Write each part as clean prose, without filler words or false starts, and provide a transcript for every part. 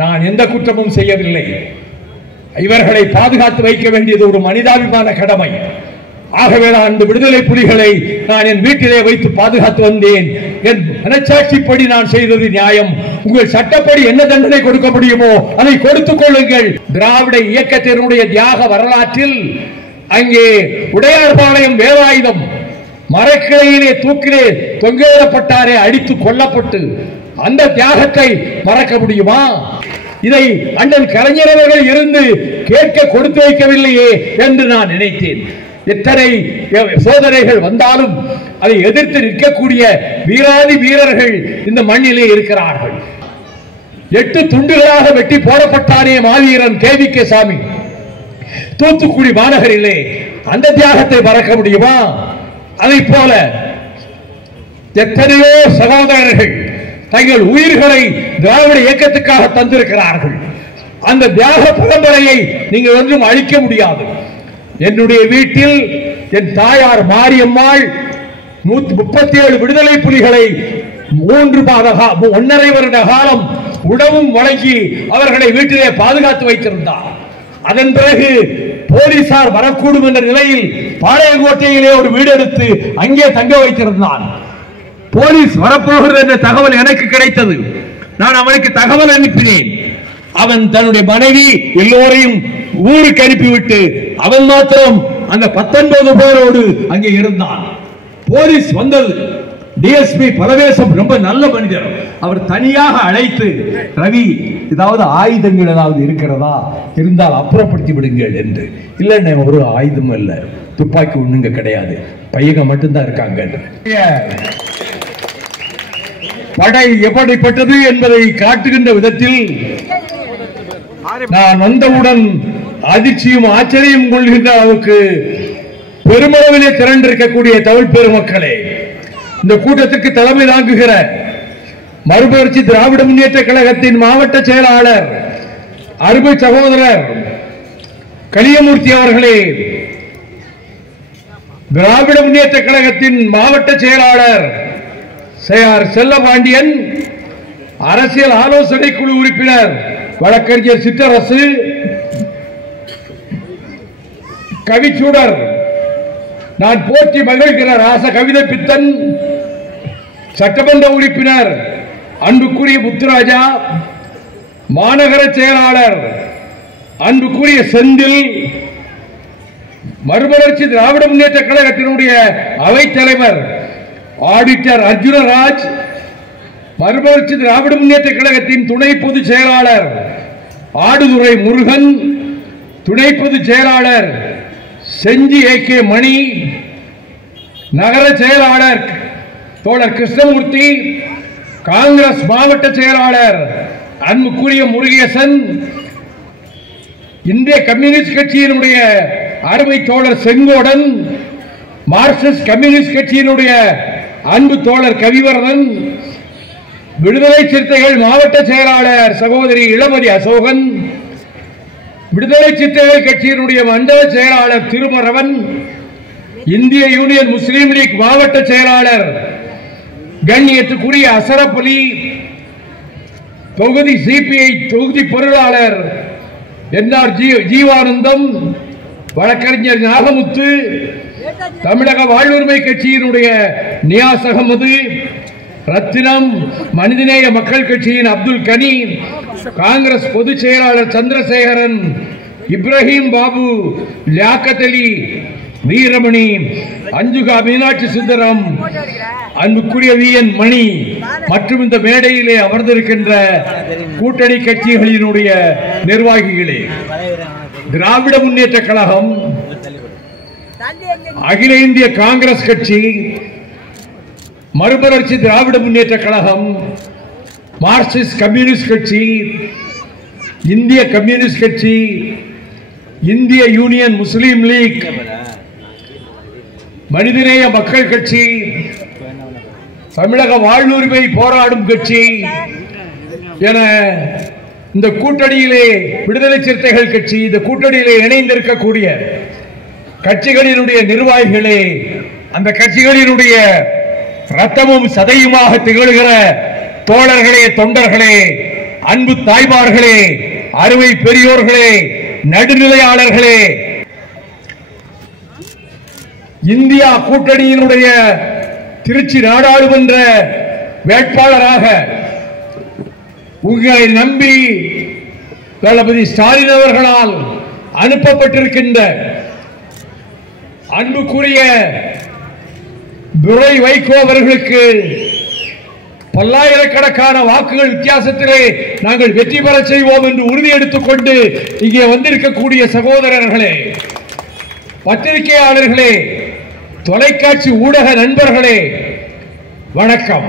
நான் எந்த குற்றமும் செய்யவில்லை. இவர்களை பாதுகாத்து வைக்க வேண்டியது ஒரு மனிதாபிமான கடமை. ஆகவே நான் இந்த விடுதலை புலிகளை நான் என் வீட்டிலே வைத்து பாதுகாத்து வந்தேன். என் மனச்சாட்சிப்படி நான் செய்தது நியாயம். உங்கள் சட்டப்படி என்ன தண்டனை கொடுக்க முடியுமோ அதை கொடுத்துக் கொள்ளுங்கள். திராவிட இயக்கத்தினுடைய தியாக வரலாற்றில் அங்கே உடையார்பாளையம் வேலாயுதம் மரக்கிளையிலே தூக்கிலே தொங்கிடப்பட்டாரே, அடித்து கொல்லப்பட்டு அந்த தியாகத்தை மறக்க முடியுமா? இதை அண்ணன் கலைஞர் அவர்கள் இருந்து கேட்க கொடுத்து வைக்கவில்லையே என்று நான் நினைத்தேன். எத்தனை சோதனைகள் வந்தாலும் அதை எதிர்த்து நிற்கக்கூடிய வீராதி வீரர்கள் இந்த மண்ணிலே இருக்கிறார்கள். 8 துண்டுகளாக வெட்டி போடப்பட்டாரே மாவீரன் KVK சாமி தூத்துக்குடி மாநகரிலே, அந்த தியாகத்தை மறக்க முடியுமா? அதை போல எத்தனையோ சகோதரர்கள் தங்கள் உயிர்களை திராவிட இயக்கத்துக்காக தந்திருக்கிறார்கள். அந்த தியாக பரம்பரையை நீங்கள் ஒன்றும் அழிக்க முடியாது. என்னுடைய வீட்டில் என் தாயார் மாரியம்மாள் 137 விடுதலை புலிகளை 1.5 வருட காலம் உணவும் வழங்கி அவர்களை வீட்டிலே பாதுகாத்து வைத்திருந்தார். அதன் பிறகு போலீசார் வரக்கூடும் என்ற நிலையில் பாளையங்கோட்டையிலே ஒரு வீடு எடுத்து அங்கே தங்க வைத்திருந்தான். போலீஸ் வரப்போகிறது என்ற தகவல் எனக்கு கிடைத்தது. நான் அவனுக்கு தகவல் அனுப்பினேன். அவன் தன்னுடைய மனைவி எல்லோரையும் ஊருக்கு அனுப்பிவிட்டு அவன் மாத்திரம் அந்த 19 பேரோடு அங்கே இருந்தான். போலீஸ் வந்தது. DSP பரவேசம் ரொம்ப நல்ல மனிதர். அவர் தனியாக அழைத்து, ரவி ஏதாவது ஆயுதங்கள் ஏதாவது இருக்கிறதா, இருந்தால் அப்புறப்படுத்தி விடுங்கள் என்று. இல்லை, ஒரு ஆயுதமும் இல்ல, துப்பாக்கி ஒண்ணுங்க கிடையாது, பையங்க மட்டும்தான் இருக்காங்க. படை எப்படிப்பட்டது என்பதை காட்டுகின்ற விதத்தில் நான் வந்தவுடன் அதிர்ச்சியும் ஆச்சரியம் கொள்கின்ற அளவுக்கு பெருமளவிலே திரண்டிருக்கக்கூடிய தமிழ் பெருமக்களே, இந்த கூட்டத்திற்கு தலைமை தாங்குகிற மறுமலர்ச்சி திராவிட முன்னேற்ற கழகத்தின் மாவட்ட செயலாளர் அருமை சகோதரர் கலியமூர்த்தி அவர்களே, திராவிட முன்னேற்ற கழகத்தின் மாவட்ட செயலாளர் செல்லபாண்டியன், அரசியல் ஆலோசனை குழு உறுப்பினர் வழக்கறிஞர் சிற்றரசு, கவிச்சூடர் நான் போற்றி மகிழ்கிற ராச கவிதை பித்தன், சட்டமன்ற உறுப்பினர் அன்புக்குரிய முத்துராஜா, மாநகர செயலாளர் அன்புக்குரிய செந்தில், மறுமலர்ச்சி திராவிட முன்னேற்ற கழகத்தினுடைய அவைத் தலைவர் ஆடிட்டர் அர்ஜுனராஜ், மறுமலர்ச்சி திராவிட முன்னேற்ற கழகத்தின் துணை பொதுச் செயலாளர் ஆடுதுறை முருகன், துணை பொதுச் செயலாளர் செஞ்சி AK மணி, நகர செயலாளர் தோழர் கிருஷ்ணமூர்த்தி, காங்கிரஸ் மாவட்ட செயலாளர் அன்புக்குரிய முருகேசன், இந்திய கம்யூனிஸ்ட் கட்சியினுடைய அருமை தோழர் செங்கோடன், மார்க்சிஸ்ட் கம்யூனிஸ்ட் கட்சியினுடைய அன்பு தோழர் கவிவரதன், விடுதலை சிறுத்தைகள் மாவட்ட செயலாளர் சகோதரி இளமதி அசோகன், விடுதலை சிறுத்தைகள் கட்சியினுடைய மண்டல செயலாளர் திருமரவன், இந்திய யூனியன் முஸ்லீம் லீக் மாவட்ட செயலாளர் கண்ணியத்துக்குரிய அசரப் அலி, தொகுதி CPI தொகுதி பொருளாளர் NR ஜீவானந்தம், வழக்கறிஞர் நாகமுத்து, தமிழக வாழ்வுரிமை கட்சியினுடைய நியாஸ் அகமது, ரத்தினம், மனிதநேய மக்கள் கட்சியின் அப்துல் கனி, காங்கிரஸ் பொதுச் செயலாளர் சந்திரசேகரன், இப்ராஹிம் பாபு, லியாக்கத் அலி, வீரமணி, அஞ்சுகா மீனாட்சி சுந்தரம், அன்புக்குரிய VN மணி மற்றும் இந்த மேடையிலே அமர்ந்திருக்கின்ற கூட்டணி கட்சிகளினுடைய நிர்வாகிகளே, திராவிட முன்னேற்ற கழகம், அகில இந்திய காங்கிரஸ் கட்சி, மறுமலர்ச்சி திராவிட முன்னேற்ற கழகம், மார்க்சிஸ்ட் கம்யூனிஸ்ட் கட்சி, இந்திய கம்யூனிஸ்ட் கட்சி, இந்திய யூனியன் முஸ்லீம் லீக், மனிதநேய மக்கள் கட்சி, தமிழக வாழ்வுரிமை போராடும் கட்சி என இந்த கூட்டணியிலே விடுதலை சிறுத்தைகள் கட்சி, இந்த கூட்டணியிலே இணைந்திருக்கக்கூடிய கட்சிகளினுடைய நிர்வாகிகளே, அந்த கட்சிகளினுடைய ரத்தமும் சதையுமாக திகழ்கிற தோழர்களே, தொண்டர்களே, அன்பு தாய்மார்களே, அருமை பெரியோர்களே, நடுநிலையாளர்களே, இந்தியா கூட்டணியினுடைய திருச்சி நாடாளுமன்ற வேட்பாளராக உங்களை நம்பி தளபதி ஸ்டாலின் அவர்களால் அனுப்பப்பட்டிருக்கின்ற அன்புக்குரிய துரை வைகோ அவர்களுக்கு பல்லாயிரக்கணக்கான வாக்குகள் வித்தியாசத்திலே நாங்கள் வெற்றி பெற செய்வோம் என்று உறுதி எடுத்துக்கொண்டு இங்கே வந்திருக்கக்கூடிய சகோதரர்களே, பத்திரிகையாளர்களே, தொலைக்காட்சி ஊடக நண்பர்களே, வணக்கம்.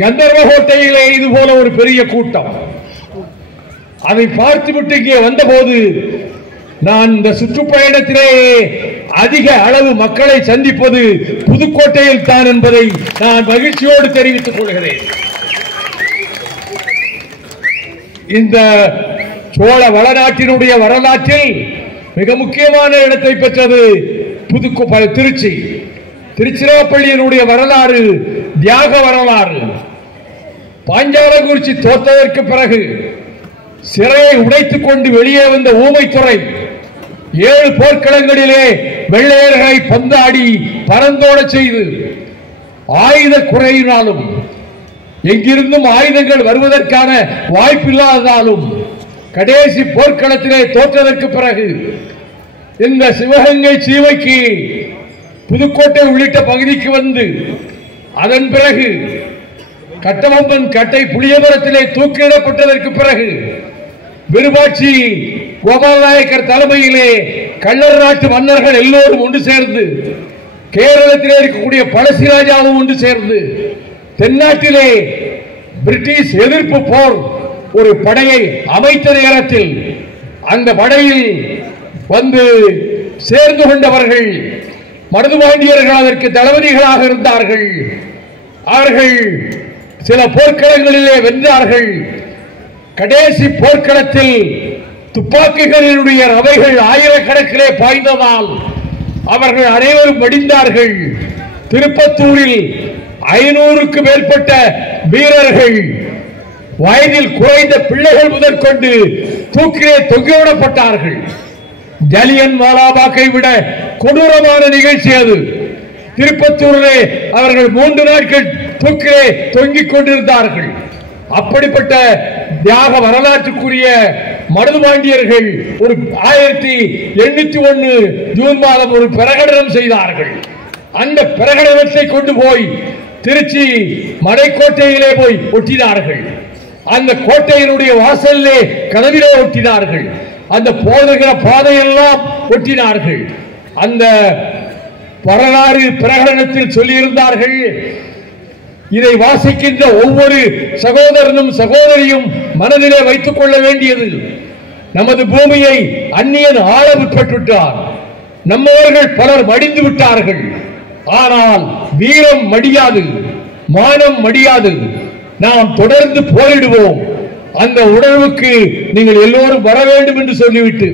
கந்தர்வகோட்டையிலே இது போல ஒரு பெரிய கூட்டம். அதை பார்த்துவிட்டு இங்கே வந்தபோது நான் இந்த சுற்றுப்பயணத்திலே அதிக அளவு மக்களை சந்திப்பது புதுக்கோட்டையில் தான் என்பதை நான் மகிழ்ச்சியோடு தெரிவித்துக் கொள்கிறேன். இந்த சோழ வளநாட்டினுடைய வரலாற்றில் மிக முக்கியமான இடத்தை பெற்றது திருச்சி. திருச்சிராப்பள்ளியினுடைய வரலாறு தியாக வரலாறு. பாஞ்சாலங்குறிச்சி தோற்றதற்கு பிறகு சிறையை உடைத்துக் கொண்டு வெளியே வந்த ஊமைத்துறை 7 போர்க்களங்களிலே வெள்ளையர்களை பந்தாடி பரந்தோட செய்து ஆயுத குறையினாலும் எங்கிருந்தும் ஆயுதங்கள் வருவதற்கான வாய்ப்பில்லாததாலும் கடைசி போர்க்களத்திலே தோற்றதற்கு பிறகு இந்த சிவகங்கை சீமைக்கு புதுக்கோட்டை உள்ளிட்ட பகுதிக்கு வந்து அதன் பிறகு கட்டபொம்மன் கட்டை புளியமரத்திலே தூக்கிலிடப்பட்டதற்கு பிறகு விருபாட்சி கோபாலநாயக்கர் தலைமையிலே கள்ளர் நாட்டு மன்னர்கள் எல்லோரும் ஒன்று சேர்ந்து கேரளத்திலே இருக்கக்கூடிய பழசிராஜாவும் ஒன்று சேர்ந்து தென்னாட்டிலே பிரிட்டிஷ் எதிர்ப்பு போர் ஒரு படையை அமைத்த நேரத்தில் அந்த படையில் வந்து சேர்ந்து கொண்டவர்கள் மருதுபாண்டியர்கள் அதற்கு தளபதிகளாக இருந்தார்கள். அவர்கள் சில போர்க்களங்களிலே வென்றார்கள். கடைசி போர்க்களத்தில் துப்பாக்கிகளினுடைய ரவைகள் ஆயிரக்கணக்கிலே பாய்ந்ததால் அவர்கள் அனைவரும் மடிந்தார்கள். திருப்பத்தூரில் 500க்கு மேற்பட்ட வீரர்கள், வயதில் குறைந்த பிள்ளைகள் முதற்கொண்டு தூக்கிலே தொங்கிவிடப்பட்டார்கள். ஜலியன் வாலாபாக்கை விட கொடூரமான நிகழ்ச்சி அது. திருப்பத்தூரிலே அவர்கள் 3 நாட்கள் தூக்கிலே தொங்கிக் கொண்டிருந்தார்கள். அப்படிப்பட்ட தியாக வரலாற்றுக்குரிய மருதுபாண்டியர்கள் ஒரு 1801 ஜூன் மாதம் ஒரு பிரகடனம் செய்தார்கள். அந்த பிரகடனத்தை கொண்டு போய் திருச்சி மலைக்கோட்டையிலே போய் ஒட்டினார்கள். அந்த கோட்டையினுடைய வாசலிலே கதவிலே ஒட்டினார்கள். அந்த போதுகிற பாதையெல்லாம் ஒட்டினார்கள். அந்த வரலாறு பிரகடனத்தில் சொல்லியிருந்தார்கள், இதை வாசிக்கின்ற ஒவ்வொரு சகோதரனும் சகோதரியும் மனதிலே வைத்துக் கொள்ள வேண்டியது, நமது பூமியை அந்நியன் ஆள விட்டார். நம்மவர்கள் பலர் மடிந்து விட்டார்கள். ஆனால் வீரம் மடியாது, மானம் மடியாது. நாம் தொடர்ந்து போரிடுவோம். அந்த உணர்வுக்கு நீங்கள் எல்லோரும் வர வேண்டும் என்று சொல்லிவிட்டு,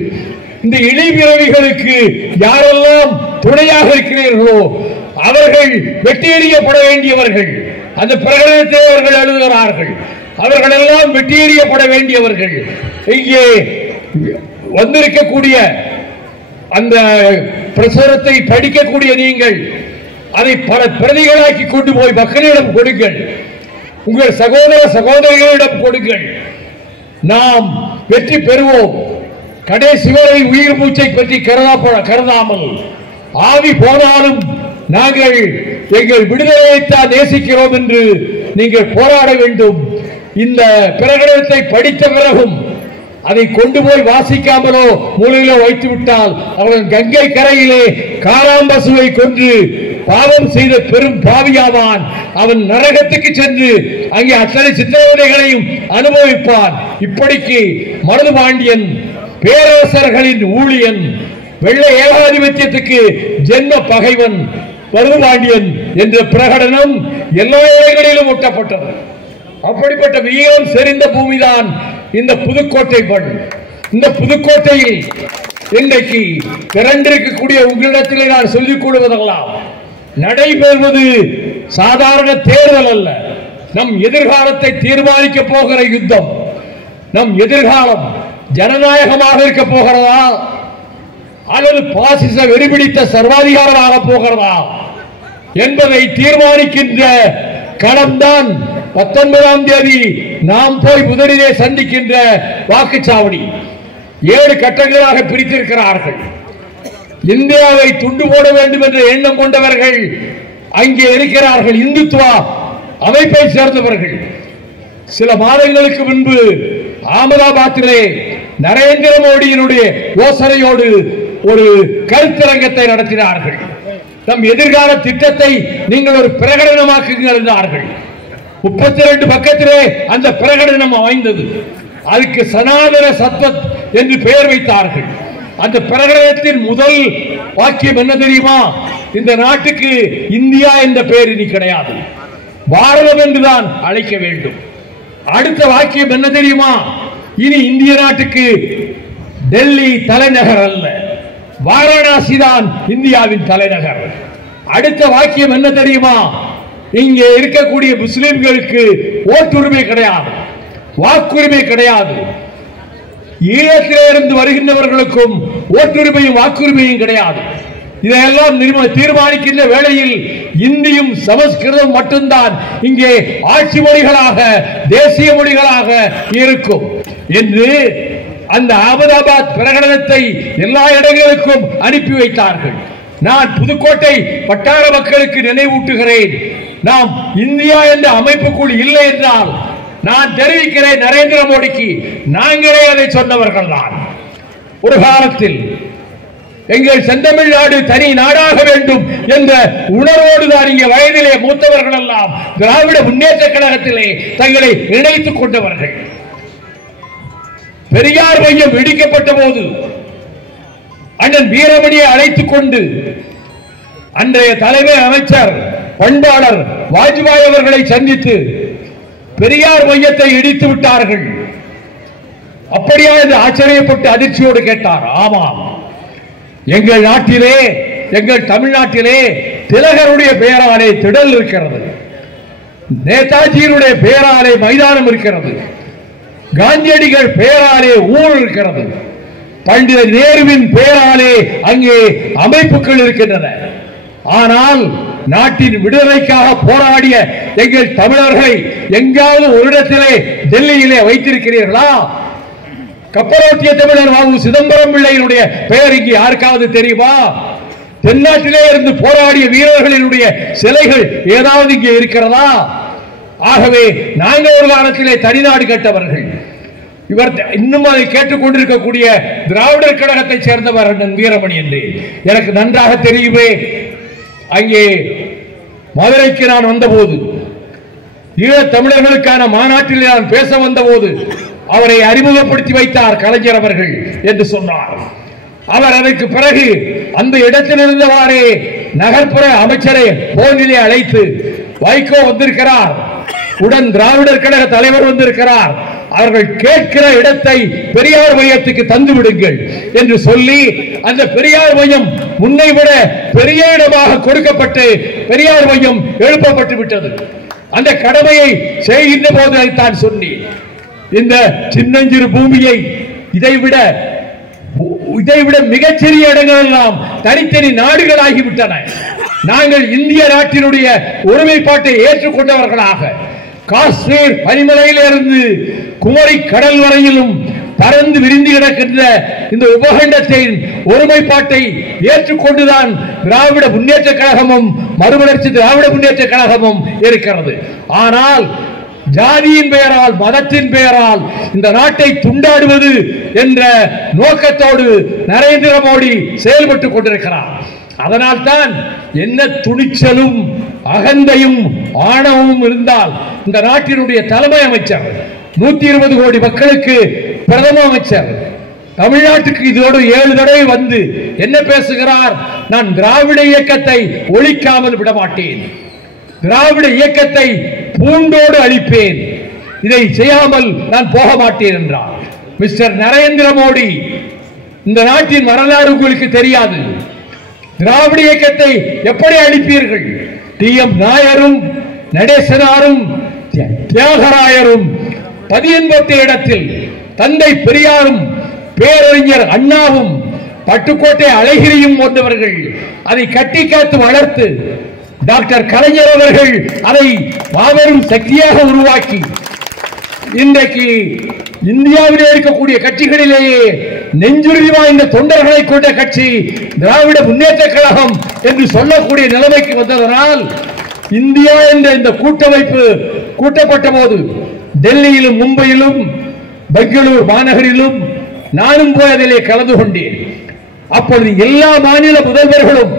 இந்த இழிபிறவிகளுக்கு யாரெல்லாம் துணையாக இருக்கிறீர்களோ அவர்கள் வெட்டி எறியப்பட வேண்டியவர்கள். அந்த பிரகடனத்தை அவர்கள் எழுதுகிறார்கள். அவர்கள் எல்லாம் வெட்டி எறியப்பட வேண்டியவர்கள். இங்கே வந்திருக்கக்கூடிய அந்த பிரசுரத்தை படிக்கக்கூடிய நீங்கள் அதை பல பிரதிகளாக்கி கொண்டு போய் மக்களிடம் கொடுங்கள். உங்கள் சகோதர சகோதரிகளிடம் கொடுங்கள். நாம் வெற்றி பெறுவோம். கடைசி வரை உயிர் மூச்சை பற்றி கருதாமல் ஆவி போனாலும் நாங்கள் எங்கள் விடுதலையைத்தான் நேசிக்கிறோம் என்று நீங்கள் போராட வேண்டும். இந்த பிரகடனத்தை படித்த பிறகும் அதை கொண்டு போய் வாசிக்காமலோ மூலையிலோ வைத்து விட்டால் அவர்கள் கங்கை கரையிலே காராம்பசுவை கொன்று பாவம் செய்த பெரும் பாவியாவான். அவன் நரகத்துக்கு சென்று அங்கே அத்தனை சித்திரவதைகளையும் அனுபவிப்பான். இப்படிக்கு மருதுபாண்டியன் பேரரசர்களின் ஊழியன், வெள்ளை ஏகாதிபத்தியத்துக்கு ஜென்ம பகைவன் மருதுபாண்டியன் என்ற பிரகடனம் எல்லா இடங்களிலும் ஒட்டப்பட்டது. அப்படிப்பட்ட வீரம் செறிந்த பூமிதான் இந்த புதுக்கோட்டை மண். இந்த புதுக்கோட்டையில் இன்றைக்கு திரண்டிருக்கக்கூடிய உங்களிடத்திலே நான் சொல்லிக் கொள்வதெல்லாம், நடைபெறுவது சாதாரண தேர்தல் அல்ல, நம் எதிர்காலத்தை தீர்மானிக்க போகிற யுத்தம். நம் எதிர்காலம் ஜனநாயகமாக இருக்க போகிறதா அல்லது பாசிச வெறிபிடித்த சர்வாதிகாரமாக போகிறதா என்பதை தீர்மானிக்கின்ற களம்தான் 19ஆம் தேதி நாம் போய் முதலிலே சந்திக்கின்ற வாக்குச்சாவடி. 7 கட்டங்களாக பிரித்திருக்கிறார்கள். இந்தியாவை துண்டு போட வேண்டும் என்ற எண்ணம் கொண்டவர்கள் அங்கே இருக்கிறார்கள். இந்துத்துவா அமைப்பை சேர்ந்தவர்கள். சில மாதங்களுக்கு முன்பு அகமதாபாத்திலே நரேந்திர மோடியினுடைய யோசனையோடு ஒரு கருத்தரங்கத்தை நடத்தினார்கள். நம் எதிர்கால திட்டத்தை நீங்கள் ஒரு பிரகடனமாக்குங்கள் என்றார்கள். 32 பக்கத்திலே அந்த பிரகடனம் அமைந்தது. அதுக்கு சனாதன சத்வத் என்று பெயர் வைத்தார்கள். அந்த பிரகடனத்தின் முதல் வாக்கியம் என்ன தெரியுமா? இந்த நாட்டுக்கு இந்தியா என்ற பெயர் இனி கிடையாது, பாரதம் என்றுதான் அழைக்க வேண்டும். அடுத்த வாக்கியம் என்ன தெரியுமா? இனி இந்திய நாட்டுக்கு டெல்லி தலைநகர் அல்ல, வாரணாசி தான் இந்தியாவின் தலைநகர். அடுத்த வாக்கியம் என்ன தெரியுமா? இங்கே இருக்கக்கூடிய முஸ்லிம்களுக்கு ஓட்டுரிமை கிடையாது, வாக்குரிமை கிடையாது. ஈழத்திலிருந்து வருகின்றவர்களுக்கும் ஓட்டுரிமையும் வாக்குரிமையும் கிடையாது. இதையெல்லாம் தீர்மானிக்கின்ற வேளையில் இந்தியும் சமஸ்கிருதம் மட்டும்தான் இங்கே ஆட்சி மொழிகளாக தேசிய மொழிகளாக இருக்கும் என்று அந்த அகமதாபாத் பிரகடனத்தை எல்லா இடங்களுக்கும் அனுப்பி வைத்தார்கள். நான் புதுக்கோட்டை வட்டார மக்களுக்கு நினைவூட்டுகிறேன், நாம் இந்தியா என்ற அமைப்புக்குள் இல்லை என்றால் நான் தெரிவிக்கிறேன் நரேந்திர மோடிக்கு, நாங்களே அதை சொன்னவர்கள் தான். ஒரு காலத்தில் எங்கள் செந்தமிழ்நாடு தனி நாடாக வேண்டும் என்ற உணர்வோடு தான் இங்கே வயதிலே மூத்தவர்கள் எல்லாம் திராவிட முன்னேற்ற கழகத்திலே தங்களை இணைத்துக் கொண்டவர்கள். பெரியார் மையம் இடிக்கப்பட்ட போது அண்ணன் வீரமணியை அழைத்துக் கொண்டு அன்றைய தலைமை அமைச்சர் பண்பாளர் வாஜ்பாய் அவர்களை சந்தித்து பெரியார் மையத்தை இடித்து விட்டார்கள். அப்படியா என்று ஆச்சரியப்பட்டு அதிர்ச்சியோடு கேட்டார். ஆமாம், எங்கள் நாட்டிலே, எங்கள் தமிழ்நாட்டிலே திலகருடைய பெயராலே திடல் இருக்கிறது, நேதாஜியினுடைய பெயராலே மைதானம் இருக்கிறது, காந்தியடிகள் பெயராலே ஊர் இருக்கிறது, பண்டித நேருவின் பெயராலே அங்கே அமைப்புகள் இருக்கின்றன. ஆனால் நாட்டின் விடுதலைக்காக போராடிய எங்கள் தமிழர்களை எங்காவது ஒரு இடத்திலே டெல்லியிலே வைத்திருக்கிறீர்களா? கப்பலோட்டிய தமிழர் வாவு சிதம்பரம் பிள்ளையினுடைய பெயர் இங்கு யாருக்காவது தெரியுமா? தென்னாட்டிலே இருந்து போராடிய வீரர்களினுடைய சிலைகள் ஏதாவது இங்கே இருக்கிறதா? ஆகவே நாங்கள் ஒரு காலத்திலே தனிநாடு கட்டவர்கள். இவர் இன்னும் அதை கேட்டுக் கொண்டிருக்கக்கூடிய திராவிடர் கழகத்தை சேர்ந்தவர் வீரமணி என்று எனக்கு நன்றாக தெரியுமே. அங்கே மதுரைக்கு நான் வந்தபோது, ஈழத் தமிழர்களுக்கான மாநாட்டில் நான் பேச வந்தபோது அவரை அறிமுகப்படுத்தி வைத்தார் கலைஞர் அவர்கள் என்று சொன்னார். அவர் அதற்கு பிறகு அந்த இடத்தில் இருந்தவாறே நகர்ப்புற அமைச்சரை போனிலே அழைத்து, வைகோ வந்திருக்கிறார், உடன் திராவிடர் கழக தலைவர் வந்திருக்கிறார், அவர்கள் கேட்கிற இடத்தை பெரியார் மையத்துக்கு தந்து விடுங்கள் என்று சொல்லி அந்த பெரியார் மையம் முன்னை விட பெரிய இடமாக கொடுக்கப்பட்டு பெரியார் மையம் எழுப்பப்பட்டு விட்டது. அந்த கடமையை செய்கின்ற போது தான் சொன்னேன், இந்த சின்னஞ்சிறு பூமியை இதைவிட மிகச்சிறிய இடங்கள் எல்லாம் தனித்தனி நாடுகளாகிவிட்டன. நாங்கள் இந்திய நாட்டினுடைய ஒருமைப்பாட்டை ஏற்றுக்கொண்டவர்களாக காஷ்மீர் பனிமலையிலிருந்து குமரி கடல் வரையிலும் பறந்து விரிந்து கிடக்கின்ற இந்த உபகண்டத்தின் ஒருமைப்பாட்டை ஏற்றுக்கொண்டுதான் திராவிட முன்னேற்ற கழகமும் மறுமலர்ச்சி திராவிட முன்னேற்ற கழகமும் இருக்கிறது. ஆனால் ஜாதியின் பெயரால், மதத்தின் பெயரால் இந்த நாட்டை துண்டாடுவது என்ற நோக்கத்தோடு நரேந்திர மோடி செயல்பட்டுக் கொண்டிருக்கிறார். அதனால் தான் என்ன துணிச்சலும் அகந்தையும் ஆணவமும் இருந்தால் இந்த நாட்டினுடைய தலைமை அமைச்சர் 120 கோடி மக்களுக்கு பிரதம அமைச்சர் தமிழ்நாட்டுக்கு இதோடு 7 தடவை வந்து என்ன பேசுகிறார்? நான் திராவிட இயக்கத்தை ஒழிக்காமல் விடமாட்டேன், திராவிட இயக்கத்தை பூண்டோடு அழிப்பேன், இதை செய்யாமல் நான் போக மாட்டேன் என்றார். மிஸ்டர் நரேந்திர மோடி, இந்த நாட்டின் வரலாறு உங்களுக்கு தெரியாது. திராவிட இயக்கத்தை எப்படி அழிப்பீர்கள்? டி.எம். நாயரும் நடேசனாரும் தியாகராயரும் 18 இடத்தில் தந்தை பெரியாரும் பேரறிஞர் அண்ணாவும் பட்டுக்கோட்டை அழகிரியும் போன்றவர்கள் அதை கட்டி காத்து வளர்த்து டாக்டர் கலைஞர் அவர்கள் அதை மாபெரும் சக்தியாக உருவாக்கி இன்றைக்கு இந்தியாவிலே இருக்கக்கூடிய கட்சிகளிலேயே நெஞ்சுறுதி வாய்ந்த தொண்டர்களை கொண்ட கட்சி திராவிட முன்னேற்ற கழகம் என்று சொல்லக்கூடிய நிலைமைக்கு வந்ததனால் இந்தியா என்ற இந்த கூட்டமைப்பு கூட்டப்பட்ட போது டெல்லியிலும் மும்பையிலும் பெங்களூர் மாநகரிலும் நானும் போய் அதிலே கலந்து கொண்டேன். அப்பொழுது எல்லா மாநில முதல்வர்களும்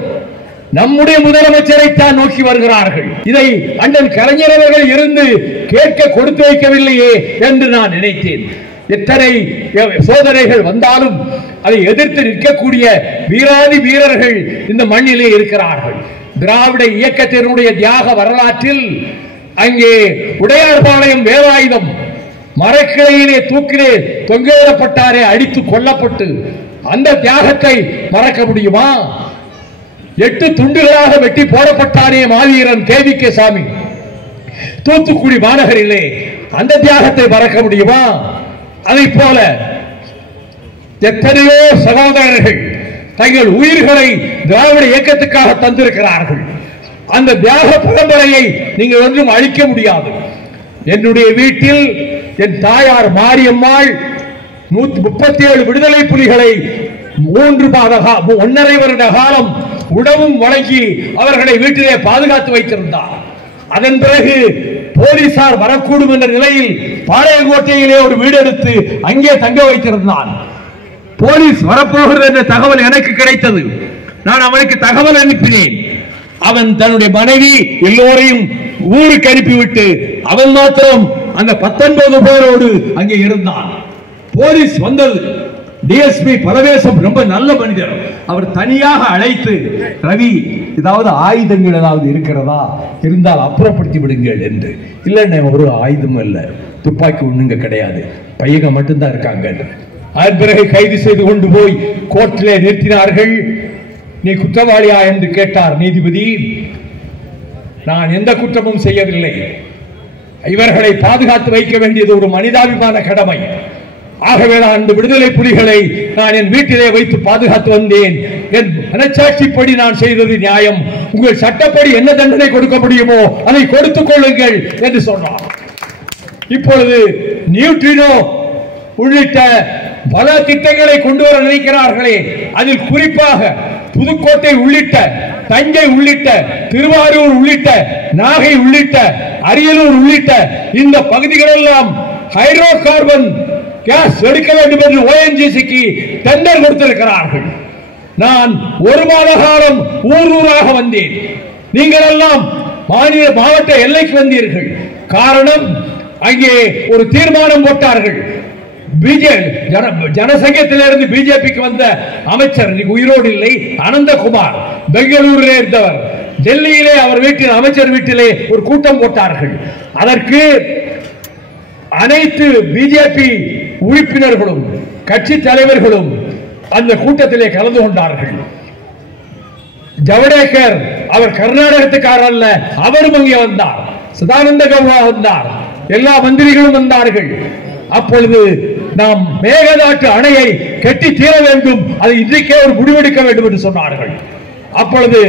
நம்முடைய முதலமைச்சரை தான் நோக்கி வருகிறார்கள். இதை அண்ணன் கலைஞர் அவர்கள் இருந்து கேட்க கொடுத்து வைக்கவில்லையே என்று நான் நினைத்தேன். எத்தனை சோதனைகள் வந்தாலும் அதை எதிர்த்து நிற்கக்கூடிய வீராதி வீரர்கள் இந்த மண்ணிலே இருக்கிறார்கள். திராவிட இயக்கத்தினுடைய தியாக வரலாற்றில் அங்கே உடையார்பாளையம் வேலாயுதம் மரக்கிளையிலே தூக்கிலே தொங்கிடப்பட்டாரே, அடித்து கொல்லப்பட்டு அந்த தியாகத்தை மறக்க முடியுமா? 8 துண்டுகளாக வெட்டி போடப்பட்டாரே மாவீரன் KVK சாமி தூத்துக்குடி மாநகரிலே, அந்த தியாகத்தை மறக்க முடியுமா? அதை போல எத்தனையோ சகோதரர்கள் தங்கள் உயிர்களை திராவிட இயக்கத்துக்காக தந்திருக்கிறார்கள். அந்த தியாக பரம்பரையை நீங்கள் ஒன்றும் அழிக்க முடியாது. என்னுடைய வீட்டில் என் தாயார் மாரியம்மாள் 137 விடுதலை புலிகளை 1.5 வருட காலம் உணவும் வழங்கி அவர்களை வீட்டிலே பாதுகாத்து வைத்திருந்தார். அதன் பிறகு போலீசார் வரக்கூடும் என்ற நிலையில் பாளையங்கோட்டையிலே ஒரு வீடு எடுத்து அங்கே தங்க வைத்திருந்தான். போலீஸ் வரப்போகிறது என்ற தகவல் எனக்கு கிடைத்தது. நான் அவனுக்கு தகவல் அனுப்பினேன். அவன் தன்னுடைய மனைவி எல்லோரையும் ஊருக்கு அனுப்பிவிட்டு அவன் மாத்திரம் அந்த 19 பேரோடு அங்கே இருந்தான். போலீஸ் வந்தது. டிஎஸ்பி பரவேசம் ரொம்ப நல்ல மனிதர். அவர் தனியாக அழைத்து, ரவி ஏதாவது ஆயுதங்கள் ஏதாவது இருக்கிறதா, இருந்தால் அப்புறப்படுத்தி விடுங்கள் என்று. இல்லை, ஒரு ஆயுதமும் இல்லை, துப்பாக்கி ஒண்ணுங்க கிடையாது, பையங்க மட்டும்தான் இருக்காங்க. அதன் பிறகு கைது செய்து கொண்டு போய் கோர்ட்டிலே நிறுத்தினார்கள். நீ குற்றவாளியா என்று கேட்டார் நீதிபதி. நான் எந்த குற்றமும் செய்யவில்லை. இவர்களை பாதுகாத்து வைக்க வேண்டியது ஒரு மனிதாபிமான கடமை. ஆகவே நான் இந்த விடுதலை புலிகளை நான் என் வீட்டிலே வைத்து பாதுகாத்து வந்தேன். என் மனச்சாட்சிப்படி நான் செய்தது நியாயம். உங்கள் சட்டப்படி என்ன தண்டனை கொடுக்க முடியுமோ அதை கொடுத்துக் கொள்ளுங்கள் என்று சொன்னார். இப்பொழுது நியூட்ரினோ உள்ளிட்ட பல திட்டங்களை கொண்டு வர நினைக்கிறார்களே, அதில் குறிப்பாக புதுக்கோட்டை உள்ளிட்ட, தஞ்சை உள்ளிட்ட, திருவாரூர் உள்ளிட்ட, நாகை உள்ளிட்ட, அரியலூர் உள்ளிட்ட இந்த பகுதிகளெல்லாம் ஹைட்ரோ கார்பன் கேஸ் எடுக்க வேண்டும் என்று ONGCக்கு டெண்டர் கொடுத்திருக்கிறார்கள். நான் 1 மாத காலம் ஊராக வந்தேன். நீங்கள் எல்லாம் மாவட்ட எல்லைக்கு வந்தீர்கள். காரணம், அங்கே ஒரு தீர்மானம் போட்டார்கள். ஜனசங்கத்திலிருந்து பிஜேபிக்கு வந்த அமைச்சர் உயிரோடு இல்லை, அனந்தகுமார் பெங்களூரிலே இருந்தவர். டெல்லியிலே அவர் வீட்டில், அமைச்சர் வீட்டிலே ஒரு கூட்டம் போட்டார்கள். அதற்கு அனைத்து பிஜேபி உறுப்பினர்களும் கட்சி தலைவர்களும் அந்த கூட்டத்திலே கலந்து கொண்டார்கள். ஜவடேகர் அவர் கர்நாடகத்துக்காரர் அல்ல, அவரும் அங்கே வந்தார். சதானந்த கவுடா வந்தார். எல்லா மந்திரிகளும் வந்தார்கள். அப்பொழுது நாம் மேகதாட்டு அணையை கட்டி தீர வேண்டும், அதை இன்றைக்கே ஒரு முடிவெடுக்க வேண்டும் என்று சொன்னார்கள். அப்பொழுது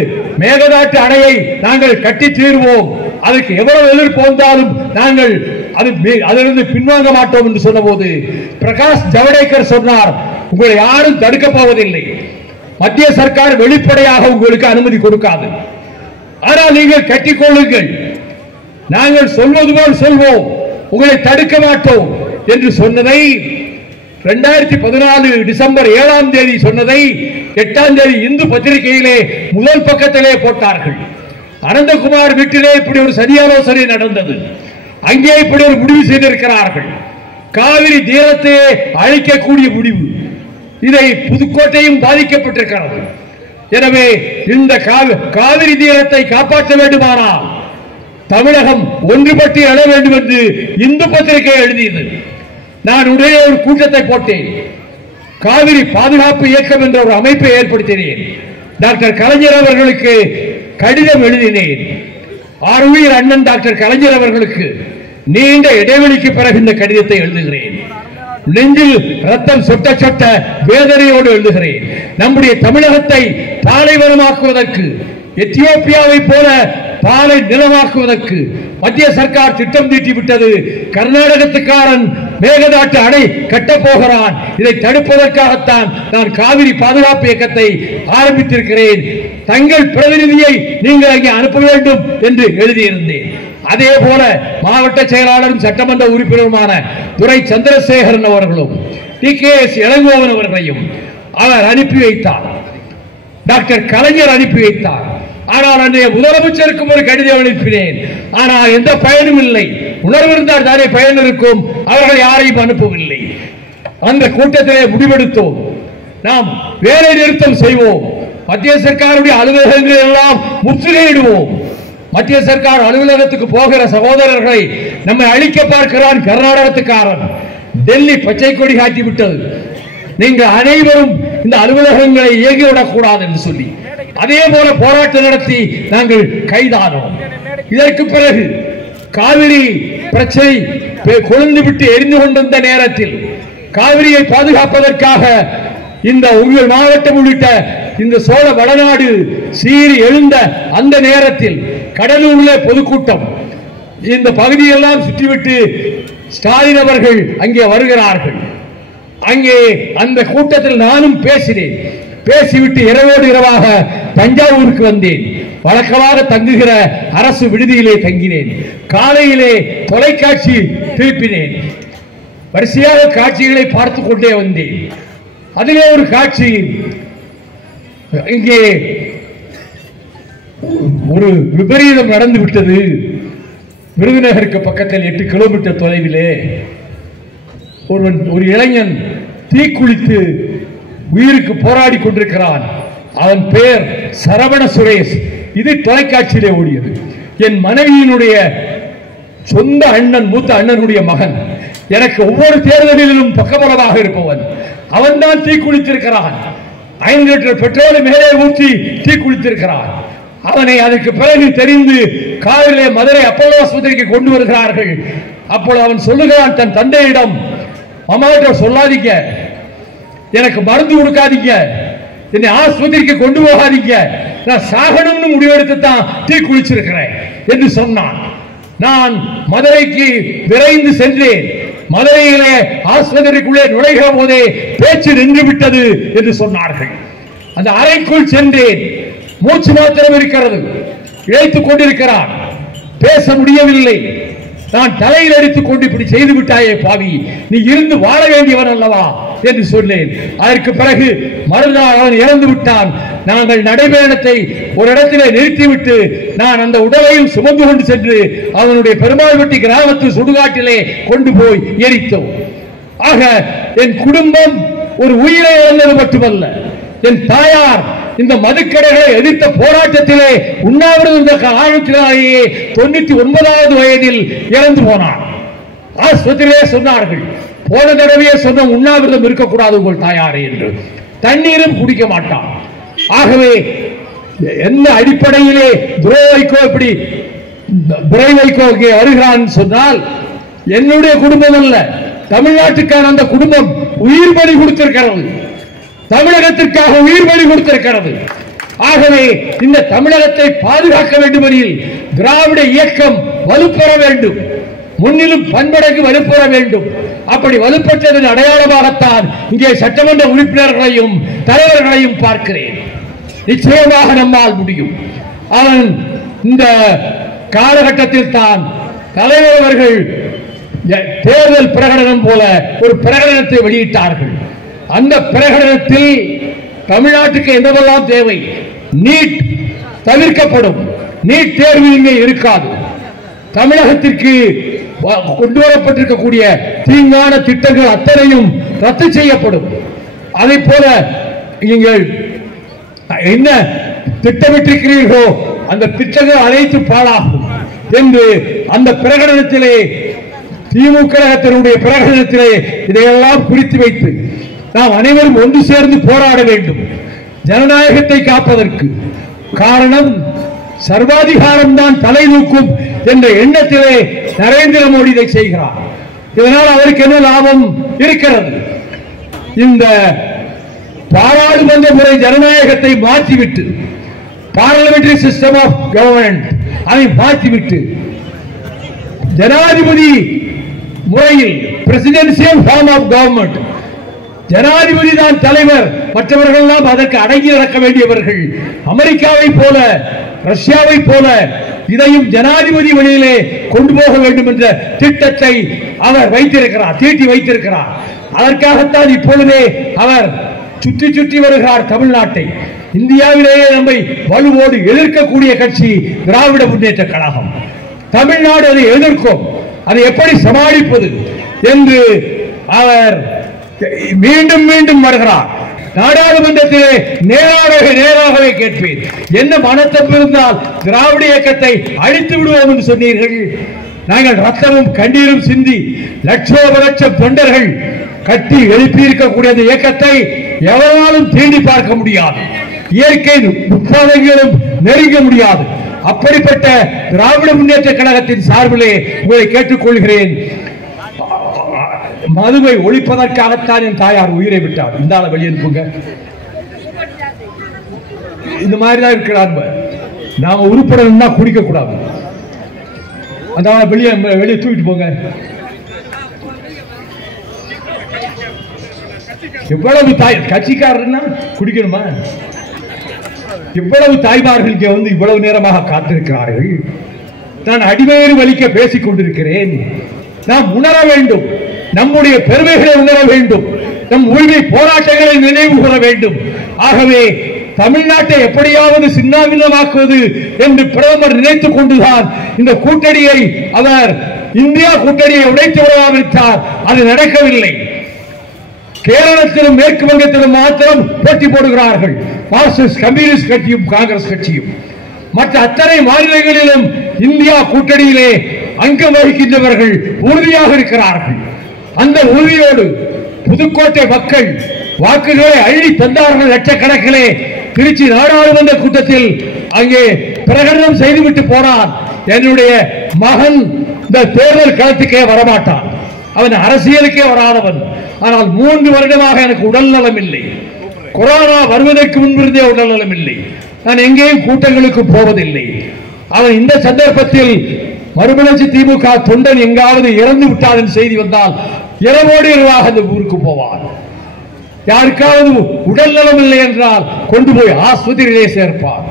மேகதாட்டு அணையை நாங்கள் கட்டி தீர்வோம், அதற்கு எவ்வளவு எதிர்ப்பு வந்தாலும் நாங்கள் அதிலிருந்து பின்வாங்க மாட்டோம் என்று சொன்னபோது பிரகாஷ் ஜவடேகர் சொன்னார், உங்களை யாரும் தடுக்க போவதில்லை, மத்திய சர்க்கார் வெளிப்படையாக உங்களுக்கு அனுமதி கொடுக்காது, ஆனால் நீங்கள் கட்டிக்கொள்ளுங்கள், நாங்கள் சொல்வது போல் சொல்வோம், உங்களை தடுக்க மாட்டோம் என்று சொன்னதை 2014 டிசம்பர் 7ஆம் தேதி சொன்னதை 8ஆம் தேதி இந்து பத்திரிகையிலே முதல் பக்கத்திலே போட்டார்கள். அனந்தகுமார் வீட்டிலே இப்படி ஒரு சதியாலோசனை நடந்தது. அங்கே இப்படி ஒரு முடிவு செய்திருக்கிறார்கள். காவிரி தீரத்தை அழிக்கக்கூடிய முடிவு. இதை புதுக்கோட்டையும் பாதிக்கப்பட்டிருக்கிறது. எனவே இந்த காவிரி தீரத்தை காப்பாற்ற வேண்டுமானால் தமிழகம் ஒன்றுபட்டு எழ வேண்டும் என்று இந்து பத்திரிகை எழுதியது. நான் உடனே ஒரு கூட்டத்தை போட்டேன். காவிரி பாதுகாப்பு இயக்கம் என்ற ஒரு அமைப்பை ஏற்படுத்தினேன். டாக்டர் கலைஞர் அவர்களுக்கு கடிதம் எழுதினேன். ஆர்வீர் அண்ணன் டாக்டர் கலைஞர் அவர்களுக்கு நீண்ட இடைவெளிக்கு பிறகு இந்த கடிதத்தை எழுதுகிறேன். நெஞ்சில் ரத்தம் சொட்ட சொட்ட வேதனையோடு எழுதுகிறேன். நம்முடைய தமிழகத்தை பாலைவனமாக்குவதற்கு, எத்தியோப்பியாவை போல பாலை நிலமாக்குவதற்கு மத்திய சர்க்கார் திட்டம் தீட்டிவிட்டது. கர்நாடகத்துக்காரன் மேகதாட்டு அணை கட்டப் போகிறான். இதை தடுப்பதற்காகத்தான் நான் காவிரி பாதுகாப்பு இயக்கத்தை ஆரம்பித்திருக்கிறேன். தங்கள் பிரதிநிதியை நீங்கள் அங்கே அனுப்ப வேண்டும் என்று எழுதியிருந்தேன். அதே போல மாவட்ட செயலாளரும் சட்டமன்ற உறுப்பினருமான துரை சந்திரசேகரன் அவர்களும் TKS இளங்கோவன் அவர்களையும் அவர் அனுப்பி வைத்தார். டாக்டர் கலைஞர் அனுப்பி வைத்தார். ஆனால் அன்றைய முதலமைச்சருக்கும் ஒரு கடிதம் அனுப்பினேன். ஆனால் எந்த பயனும் இல்லை. உணர்வு இருந்தால் தானே பயன் இருக்கும். அவர்கள் யாரையும் அனுப்பவில்லை. அந்த கூட்டத்திலே முடிவெடுத்தோம், நாம் வேலை நிறுத்தம் செய்வோம். மத்திய சர்க்காருடைய அலுவலகங்கள் எல்லாம் முற்றுகையிடுவோம். மத்திய சர்க்கார் அலுவலகத்துக்கு போகிற சகோதரர்களை நம்மை அழிக்க பார்க்கிறான் கர்நாடகத்துக்காரன். டெல்லி பச்சை கொடி காட்டி விட்டது. நீங்கள் அனைவரும் இந்த அலுவலகங்களை இயங்கிவிடக் கூடாது என்று சொல்லி அதே போல போராட்டம் நடத்தி நாங்கள் கைதானோம். இதற்கு பிறகு காவிரி பிரச்சனை கொழுந்து விட்டு எரிந்து கொண்டிருந்த நேரத்தில் காவிரியை பாதுகாப்பதற்காக இந்த உங்கள் மாவட்டம் உள்ளிட்ட இந்த சோழ வடநாடு சீறி எழுந்த அந்த நேரத்தில் கடலூரிலே பொதுக்கூட்டம், இந்த பகுதியெல்லாம் சுற்றிவிட்டு ஸ்டாலின் அவர்கள் அங்கே வருகிறார்கள். அங்கே அந்த கூட்டத்தில் நானும் பேசினேன். பேசிவிட்டு இரவோடு இரவாக தஞ்சாவூருக்கு வந்தேன். வழக்கமாக தங்குகிற அரசு விடுதியிலே தங்கினேன். காலையிலே தொலைக்காட்சி திருப்பினேன். வரிசையாக காட்சிகளை பார்த்துக் கொண்டே வந்தேன். அதிலே ஒரு காட்சி, இங்கே ஒரு விபரீதம் நடந்து விட்டது. விருதுநகருக்கு பக்கத்தில் 8 கிலோமீட்டர் தொலைவிலே ஒரு இளைஞன் தீக்குளித்து உயிருக்கு போராடி கொண்டிருக்கிறான். அவன் பெயர் சரவண சுரேஷ். இது தொலைக்காட்சியிலே ஓடியது. என் மனைவியினுடைய சொந்த அண்ணன், மூத்த அண்ணனுடைய மகன், எனக்கு ஒவ்வொரு தேர்தலிலும் பக்கபலமாக இருப்பவன். அவன் தான் தீக்குளித்திருக்கிறான். 5 லிட்டர் பெட்ரோலை மேலே ஊற்றி தீக்குளித்திருக்கிறான். அவனை அதற்கு பிறகு தெரிந்து காரிலே மதுரை அப்பல்லோ ஆஸ்பத்திரிக்கு கொண்டு வருகிறார்கள். அப்பொழுது அவன் சொல்லுகிறான் தன் தந்தையிடம், அம்மாட்ட சொல்லாதீங்க, எனக்கு மருந்து கொடுக்காதீங்க, என்னை ஆஸ்பத்திரிக்கு கொண்டு போகாதீங்க, நான் சாகணும்னு முடிவெடுத்து தான் தீ குளிச்சிருக்கிறேன் என்று சொன்னான். நான் மதுரைக்கு விரைந்து சென்றேன். மதுரையிலே ஆஸ்பத்திரிக்குள்ளே நுழைகிற போதே பேச்சு நின்று விட்டது என்று சொன்னார்கள். அந்த அறைக்குள் சென்றேன். மூச்சு மாத்திரம் இருக்கிறது. இழைத்துக் கொண்டிருக்கிறான். பேச முடியவில்லை. நான் தலையில் அடித்துக் கொண்டு இப்படி செய்து விட்டாயே பாவி, நீ இருந்து வாழ வேண்டியவன் அல்லவா என்று சொன்னேன். அதற்கு பிறகு மறுநாள் அவன் இறந்து விட்டான். நாங்கள் நடைபயணத்தை ஒரு இடத்திலே நிறுத்திவிட்டு நான் அந்த உடலையும் சுமந்து கொண்டு சென்று அவனுடைய பெருமாள்பட்டி கிராமத்து சுடுகாட்டிலே கொண்டு போய் எரித்தோம். ஆக என் குடும்பம் ஒரு உயிரை இழந்தது மட்டுமல்ல, என் தாயார் இந்த மதுக்கடைகளை எதிர்த்த போராட்டத்திலே உண்ணாவிரத காரணத்திலேயே 99வது வயதில் இறந்து போனார். ஆஸ்பத்திரியிலே சொன்னார்கள், போன தடவையே சொன்ன உண்ணாவிரதம் இருக்கக்கூடாது உங்கள் தாயாரே என்று. தண்ணீரும் குடிக்க மாட்டான். ஆகவே என்ன அடிப்படையிலே துரை வைகோ இப்படி வருகிறான் சொன்னால், என்னுடைய குடும்பம் அல்ல, தமிழ்நாட்டுக்கான அந்த குடும்பம் உயிர் பலி கொடுத்திருக்கிறது. தமிழகத்திற்காக உயிர் பலி கொடுத்திருக்கிறது. ஆகவே இந்த தமிழகத்தை பாதுகாக்க வேண்டுமெனில் திராவிட இயக்கம் வலுப்பெற வேண்டும், முன்னிலும் பன்மடங்கு வலுப்பெற வேண்டும். அப்படி வலுப்பெற்றதன் அடையாளமாகத்தான் இங்கே சட்டமன்ற உறுப்பினர்களையும் தலைவர்களையும் பார்க்கிறேன். நிச்சயமாக நம்மால் முடியும். அவன் இந்த காலகட்டத்தில் தான் தலைவர் அவர்கள் தேர்தல் பிரகடனம் போல ஒரு பிரகடனத்தை வெளியிட்டார்கள். அந்த பிரகடனத்தில் தமிழ்நாட்டுக்கு என்னவெல்லாம் தேவை, நீட் தவிர்க்கப்படும், நீட் தேர்வு இங்கே இருக்காது, தமிழகத்திற்கு கொண்டு வரப்பட்டிருக்கக்கூடிய தீங்கான திட்டங்கள் அத்தனையும் ரத்து செய்யப்படும், அதை போல நீங்கள் என்ன திட்டமிட்டிருக்கிறீர்களோ அந்த திட்டங்கள் அனைத்து பாழாகும் என்று அந்த பிரகடனத்திலே, திமுக பிரகடனத்திலே இதையெல்லாம் குறித்து வைத்து நாம் அனைவரும் ஒன்று சேர்ந்து போராட வேண்டும் ஜனநாயகத்தை காப்பதற்கு. காரணம், சர்வாதிகாரம் தான் தலை தூக்கும் என்ற எண்ணத்திலே நரேந்திர மோடி இதை செய்கிறார். இதனால் அவருக்கு என்ன லாபம் இருக்கிறது? இந்த பாராளுமன்ற முறை ஜனநாயகத்தை மாற்றிவிட்டு, பார்லிமெண்டரி சிஸ்டம் ஆஃப் கவர்மெண்ட் அதை மாற்றிவிட்டு, ஜனாதிபதி முறையில் பிரசிடென்சியல் ஃபார்ம் ஆஃப் கவர்மெண்ட், ஜனாதிபதி தான் தலைவர், மற்றவர்கள் எல்லாம் அதற்கு அடங்கி நடக்க வேண்டியவர்கள். அமெரிக்காவை போல, ரஷ்யாவை போல இதையும் ஜனாதிபதி வழியிலே கொண்டு போக வேண்டும் என்ற திட்டத்தை அவர் வைத்திருக்கிறார், தீட்டி வைத்திருக்கிறார். அதற்காகத்தான் இப்பொழுதே அவர் சுற்றி சுற்றி வருகிறார் தமிழ்நாட்டை. இந்தியாவிலேயே நம்மை வலுவோடு எதிர்க்கக்கூடிய கட்சி திராவிட முன்னேற்ற கழகம். தமிழ்நாடு அதை எதிர்க்கும், அதை எப்படி சமாளிப்பது என்று அவர் மீண்டும் மீண்டும் வருகிறார். நாடாளுமன்றத்திலே நேராகவே கேட்பேன், என்ன மனத்தம் இருந்தால் திராவிட இயக்கத்தை அழித்து விடுவோம் என்று சொன்னீர்கள். நாங்கள் ரத்தமும் கண்ணீரும் சிந்தி லட்சோப லட்சம் தொண்டர்கள் கட்டி எழுப்பி இருக்கக்கூடிய அந்த இயக்கத்தை எவராலும் தீண்டி பார்க்க முடியாது, இயற்கை உட்பாதைகளும் நெருங்க முடியாது. அப்படிப்பட்ட திராவிட முன்னேற்ற கழகத்தின் சார்பிலே உங்களை கேட்டுக்கொள்கிறேன். மதுவை ஒழிப்பதற்காகத்தான் என் தாயார் உயிரை விட்டார். இந்த ஆளை வெளியனுப்புங்க. இந்த மாதிரிதான் இருக்கிறார். நாம உருப்படணும்னா குடிக்க கூடாது. அந்த வெளியே தூக்கிட்டு போங்க. எவ்வளவு தாய் கட்சிக்காரர்னா குடிக்கணுமா? இவ்வளவு தாய்மார்களுக்கு வந்து இவ்வளவு நேரமாக காத்திருக்கிறார்கள். நான் அடிமையை வலிக்க பேசிக் கொண்டிருக்கிறேன். நாம் உணர வேண்டும், நம்முடைய பெருமைகளை உணர வேண்டும், நம் உரிமை போராட்டங்களை நினைவு கூற வேண்டும். ஆகவே தமிழ்நாட்டை எப்படியாவது சின்னாபின்னமாக்குவது என்று பிரதமர் நினைத்துக் கொண்டுதான் இந்த கூட்டணியை அவர் இந்தியா கூட்டணியை உடைத்து விடாவிட்டார். அது நடக்கவில்லை. கேரளத்திலும் மேற்கு வங்கத்திலும் மாத்திரம் போட்டி போடுகிறார்கள் மார்க்சிஸ்ட் கம்யூனிஸ்ட் கட்சியும் காங்கிரஸ் கட்சியும். மற்ற அத்தனை மாநிலங்களிலும் இந்தியா கூட்டணியிலே அங்கம் வகிக்கின்றவர்கள் உறுதியாக இருக்கிறார்கள். அந்த உறுதியோடு புதுக்கோட்டை மக்கள் வாக்குகளை அள்ளி தந்தார்கள். லட்சக்கணக்கிலே திருச்சி நாடாளுமன்ற கூட்டத்தில் அங்கே பிரகடனம் செய்துவிட்டு போனான், என்னுடைய மகன் இந்த தேர்தல் களத்துக்கே வரமாட்டான், அவன் அரசியலுக்கே வராதவன். ஆனால் 3 வருடமாக எனக்கு உடல் நலம் இல்லை, கொரோனா வருவதற்கு முன்பிருந்தே உடல் நலம் இல்லை, நான் எங்கேயும் கூட்டங்களுக்கு போவதில்லை. அவன் இந்த சந்தர்ப்பத்தில் மறுமலர்ச்சி திமுக தொண்டன் எங்காவது இறந்து விட்டார் என்று செய்தி வந்தால் இரவோடு இரவாக அந்த ஊருக்கு போவார். யாருக்காவது உடல் நலம் இல்லை என்றால் கொண்டு போய் ஆஸ்பத்திரியிலே சேர்ப்பார்.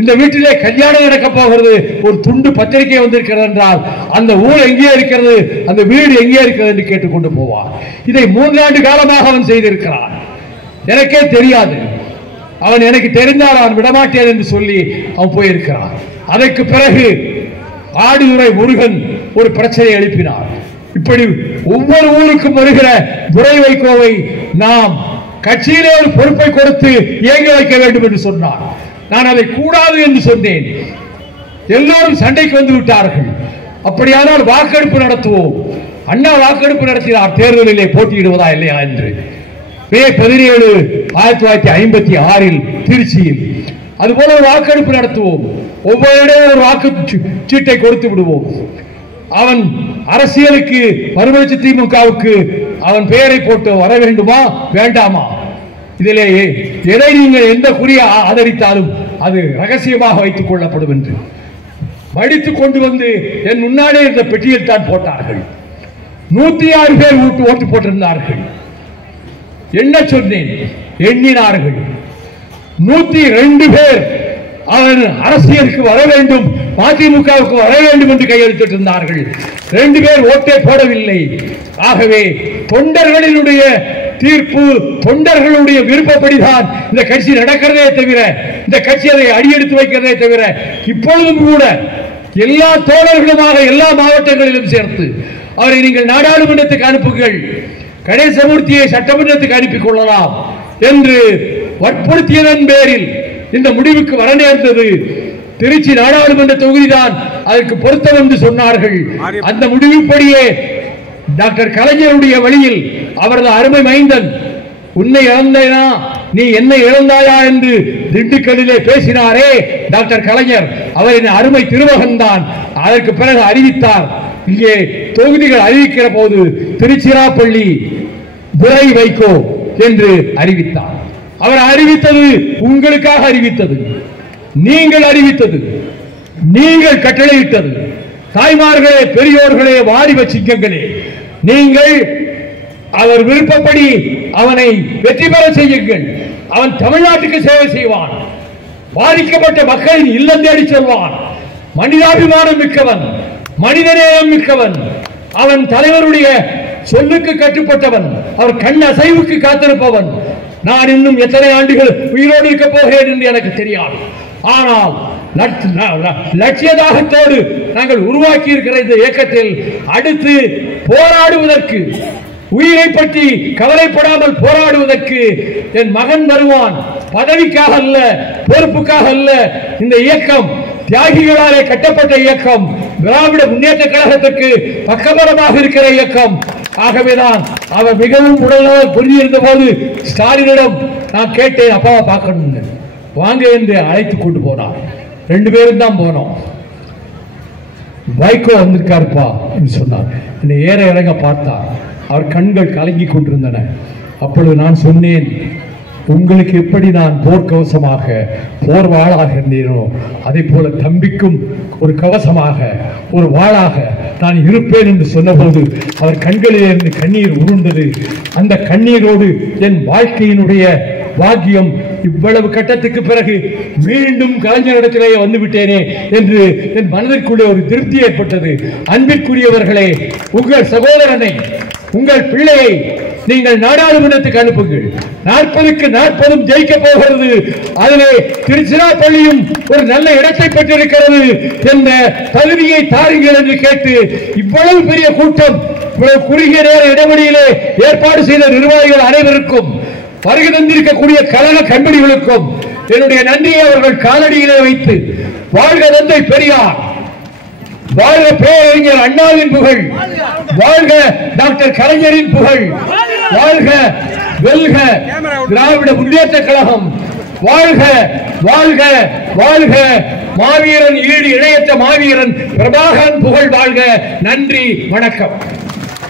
இந்த வீட்டிலே கல்யாணம் நடக்க போகிறது, ஒரு துண்டு பத்திரிகை வந்திருக்கிறது என்றால் அந்த ஊர் எங்கே இருக்கிறது, அந்த வீடு எங்கே இருக்கிறது என்று கேட்டுக்கொண்டு போவார். இதை 3 ஆண்டு காலமாக அவன் செய்திருக்கிறான். எனக்கே தெரியாது, அவன் எனக்கு தெரிந்தால் அவன் விடமாட்டேன் என்று சொல்லி அவன் போயிருக்கிறான். அதற்கு பிறகு ஆடுதுறை முருகன் ஒரு பிரச்சனை எழுப்பினார். இப்படி ஒவ்வொரு ஊருக்கும் வருகிற துரை வைகோவை நாம் கட்சியிலே ஒரு பொறுப்பை கொடுத்து இயங்க வைக்க வேண்டும் என்று சொன்னார். நான் அதை கூடாது என்று சொன்னேன். எல்லோரும் சண்டைக்கு வந்து விட்டார்கள். அப்படியானால் வாக்கெடுப்பு நடத்துவோம். அண்ணா வாக்கெடுப்பு நடத்தினார் தேர்தலிலே போட்டியிடுவதா இல்லையா என்று. மே 17, 1956 திருச்சியில் அதுபோல வாக்கெடுப்பு நடத்துவோம். ஒவ்வொரு இடம் ஒரு வாக்கு சீட்டை கொடுத்து விடுவோம். அவன் அரசியலுக்கு மறுமலர்ச்சி திமுகவுக்கு அவன் பெயரை போட்டு வர வேண்டுமா வேண்டாமா? இதிலே எதை நீங்கள் எந்த குறியை ஆதரித்தாலும் அது ரகசியமாக வைத்துக் கொள்ளப்படும் என்று மடித்துக் கொண்டு வந்து என் முன்னாலே இந்த பெட்டியில் தான் போட்டார்கள். 106 பேர் ஓட்டு போட்டிருந்தார்கள். என்ன சொன்னேன், எண்ணினார்கள். 102 பேர் அவன் அரசியலுக்கு வர வேண்டும், மதிமுகவுக்கு வர வேண்டும் என்று கையெழுத்திட்டிருந்தார்கள். 2 பேர் ஓட்டே போடவில்லை. ஆகவே தொண்டர்களினுடைய தீர்ப்பு, தொண்டர்களுடைய விருப்பப்படிதான் இந்த கட்சி நடக்கிறதே தவிர, இந்த கட்சி அதை அடியெடுத்து வைக்கிறதே தவிர, இப்பொழுதும் கூட எல்லா தோழர்களுமாக எல்லா மாவட்டங்களிலும் சேர்த்து அவரை நீங்கள் நாடாளுமன்றத்துக்கு அனுப்புங்கள், கணேசமூர்த்தியை சட்டமன்றத்துக்கு அனுப்பிக் கொள்ளலாம் என்று வற்புறுத்தியதன் பேரில் இந்த முடிவுக்கு வர நேர்ந்தது. திருச்சி நாடாளுமன்ற தொகுதிதான் அதற்கு பொருத்தம் என்று சொன்னார்கள். அந்த முடிவுப்படியே டாக்டர் கலைஞருடைய வழியில் அவரது அருமை மைந்தன் உன்னை இழந்தேனா நீ என்ன இழந்தாயா என்று திண்டுக்கல்லிலே பேசினாரே டாக்டர் கலைஞர், அவரின் அருமை திருமகன் தான். அதற்கு பிறகு அறிவித்தார். இங்கே தொகுதிகள் அறிவிக்கிற போது திருச்சிராப்பள்ளி துரை வைகோ என்று அறிவித்தார். அவர் அறிவித்தது உங்களுக்காக அறிவித்தது, நீங்கள் அறிவித்தது, நீங்கள் கட்டளையிட்டது. தாய்மார்களே, பெரியோர்களே, வாலிப சிங்கங்களே, நீங்கள் அவர் விருப்பப்படி அவனை வெற்றி பெற செய்யுங்கள். அவன் தமிழ்நாட்டுக்கு சேவை செய்வான். பாதிக்கப்பட்ட மக்களின் இல்லம் தேடி செல்வான். மனிதாபிமானம் மிக்கவன், மனிதநேயம் மிக்கவன். அவன் தலைவருடைய சொல்லுக்கு கட்டுப்பட்டவன். அவர் கண் அசைவுக்கு காத்திருப்பவன். நான் இன்னும் எத்தனை ஆண்டுகள் உயிரோடு இருக்க போகிறேன் என்று எனக்கு தெரியாது. ஆனால் லட்சிய தாகத்தோடு நாங்கள் உருவாக்கி இருக்கிற இந்த இயக்கத்தில் அடுத்து போராடுவதற்கு, உயிரை பற்றி கவலைப்படாமல் போராடுவதற்கு என் மகன் வருவான். பதவிக்காக அல்ல, பொறுப்புக்காக அல்ல. இந்த இயக்கம் தியாகிகளாலே கட்டப்பட்ட இயக்கம், திராவிட முன்னேற்ற கழகத்துக்கு பக்கபலமாக இருக்கிற இயக்கம். ஆகவேதான் அவர் மிகவும் உடல்நலம் புரிந்திருந்த போது ஸ்டாலினிடம் நான் கேட்டேன், அப்பாவை பார்க்கணும், வாங்க என்று அழைத்து கொண்டு போனார். 2 பேரும் தான் போனோம். வைகோ வந்திருக்காருப்பா என்று சொன்னார். என்னை ஏற இறங்க பார்த்தார். அவர் கண்கள் கலங்கி கொண்டிருந்தன. அப்பொழுது நான் சொன்னேன், உங்களுக்கு எப்படி நான் போர்க்கவசமாக போர் வாளாக இருந்தேனோ அதே போல தம்பிக்கும் ஒரு கவசமாக ஒரு வாளாக நான் இருப்பேன் என்று சொன்னபோது அவர் கண்களில் இருந்து கண்ணீர் உருண்டது. அந்த கண்ணீரோடு என் வாழ்க்கையினுடைய பாக்கியம், இவ்வளவு கட்டத்துக்கு பிறகு மீண்டும் கலைஞரிடத்திலேயே வந்துவிட்டேனே என்று என் மனதிற்குள்ளே ஒரு திருப்தி ஏற்பட்டது. அன்பிற்குரியவர்களே, உங்கள் சகோதரனை, உங்கள் பிள்ளையை நீங்கள் நாடாளுமன்றத்துக்கு அனுப்புங்கள். 40க்கு 40 ஜெயிக்க போகிறது. அதிலே திருச்சிராப்பள்ளியும் ஒரு நல்ல இடத்தை பெற்றிருக்கிறது என்ற தகுதியை தாருங்கள் என்று கேட்டு இவ்வளவு பெரிய கூட்டம், இவ்வளவு குறுகிய நேர இடைவெளியிலே ஏற்பாடு செய்த நிர்வாகிகள் அனைவருக்கும், வருகை தந்திருக்கக்கூடிய கழக கண்மணிகளுக்கும் என்னுடைய நன்றியை அவர்கள் காலடியிலே வைத்து, வாழ்க தந்தை பெரியார், வாழ்க பேரறிஞர் அண்ணாவின் புகழ், வாழ்க டாக்டர் கலைஞரின் புகழ், வாழ்க வெல்க திராவிட முன்னேற்ற கழகம், வாழ்க வாழ்க வாழ்க மாவீரன், ஈடு இணையற்ற மாவீரன் பிரபாகரன் புகழ் வாழ்க. நன்றி, வணக்கம்.